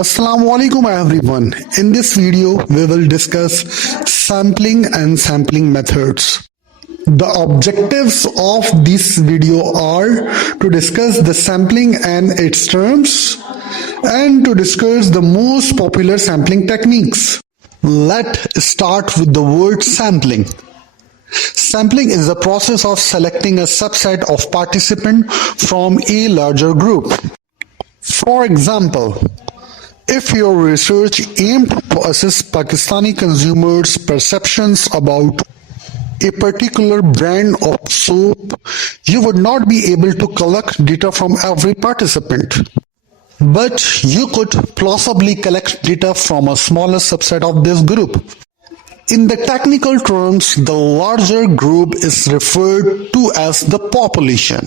Assalamu alaikum everyone. In this video, we will discuss sampling and sampling methods. The objectives of this video are to discuss the sampling and its terms and to discuss the most popular sampling techniques. Let's start with the word sampling. Sampling is the process of selecting a subset of participants from a larger group. For example, if your research aimed to assess Pakistani consumers' perceptions about a particular brand of soap, you would not be able to collect data from every participant. But you could plausibly collect data from a smaller subset of this group. In the technical terms, the larger group is referred to as the population.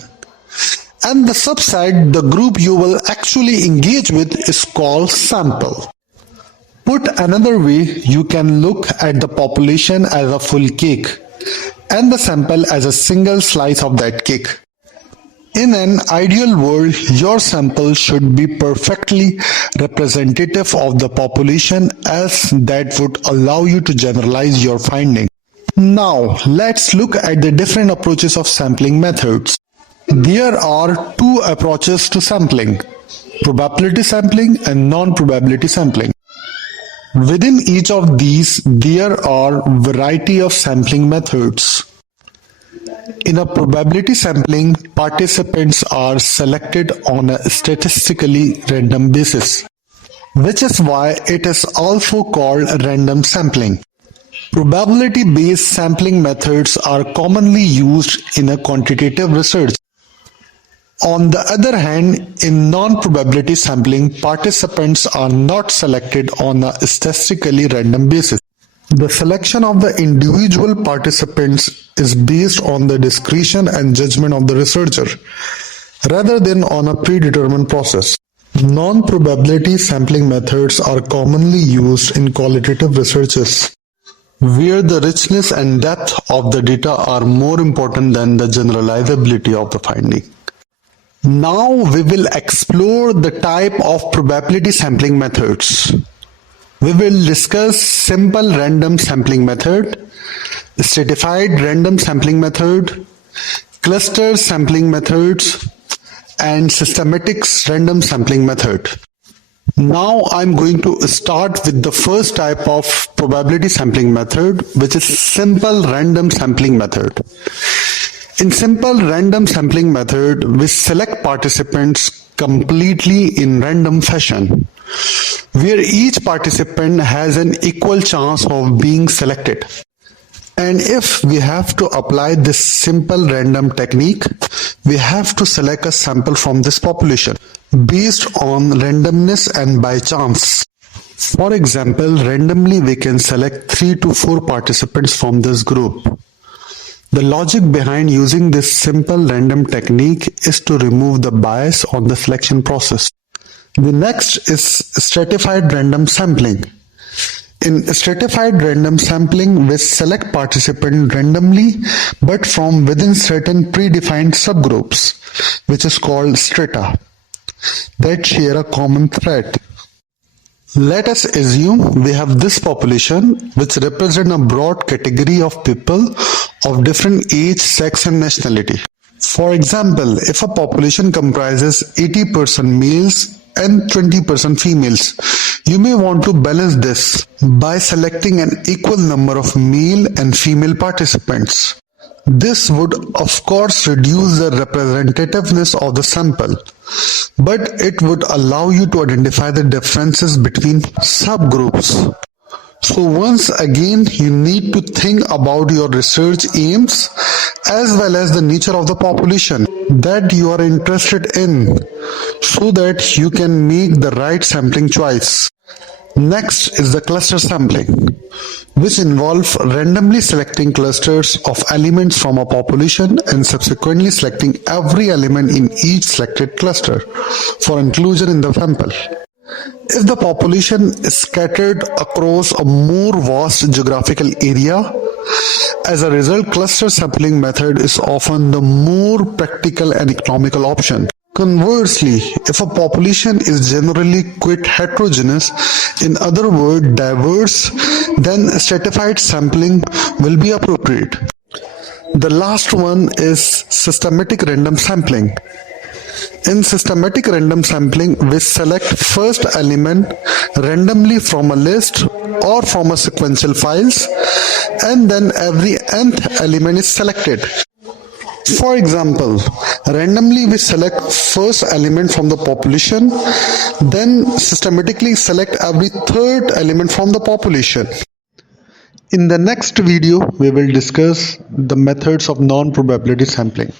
And the subset, the group you will actually engage with, is called sample. Put another way, you can look at the population as a full cake and the sample as a single slice of that cake. In an ideal world, your sample should be perfectly representative of the population, as that would allow you to generalize your findings. Now, let's look at the different approaches of sampling methods. There are two approaches to sampling: probability sampling and non-probability sampling. Within each of these, there are a variety of sampling methods. In a probability sampling, participants are selected on a statistically random basis, which is why it is also called random sampling. Probability-based sampling methods are commonly used in a quantitative research. On the other hand, in non-probability sampling, participants are not selected on a statistically random basis. The selection of the individual participants is based on the discretion and judgment of the researcher, rather than on a predetermined process. Non-probability sampling methods are commonly used in qualitative researches, where the richness and depth of the data are more important than the generalizability of the finding. Now we will explore the type of probability sampling methods. We will discuss simple random sampling method, stratified random sampling method, cluster sampling methods, and systematic random sampling method. Now I'm going to start with the first type of probability sampling method, which is simple random sampling method. In simple random sampling method, we select participants completely in random fashion, where each participant has an equal chance of being selected. And if we have to apply this simple random technique, we have to select a sample from this population based on randomness and by chance. For example, randomly we can select 3 to 4 participants from this group. The logic behind using this simple random technique is to remove the bias on the selection process. The next is stratified random sampling. In stratified random sampling, we select participants randomly but from within certain predefined subgroups, which is called strata, that share a common thread. Let us assume we have this population, which represents a broad category of people of different age, sex, and nationality. For example, if a population comprises 80% males and 20% females, you may want to balance this by selecting an equal number of male and female participants. This would, of course, reduce the representativeness of the sample, but it would allow you to identify the differences between subgroups. So once again, you need to think about your research aims as well as the nature of the population that you are interested in, so that you can make the right sampling choice. Next is the cluster sampling, which involves randomly selecting clusters of elements from a population and subsequently selecting every element in each selected cluster for inclusion in the sample. If the population is scattered across a more vast geographical area, as a result, cluster sampling method is often the more practical and economical option. Conversely, if a population is generally quite heterogeneous, in other words diverse, then stratified sampling will be appropriate. The last one is systematic random sampling. In systematic random sampling, we select first element randomly from a list or from a sequential files, and then every nth element is selected. For example, randomly we select first element from the population, then systematically select every third element from the population. In the next video, we will discuss the methods of non-probability sampling.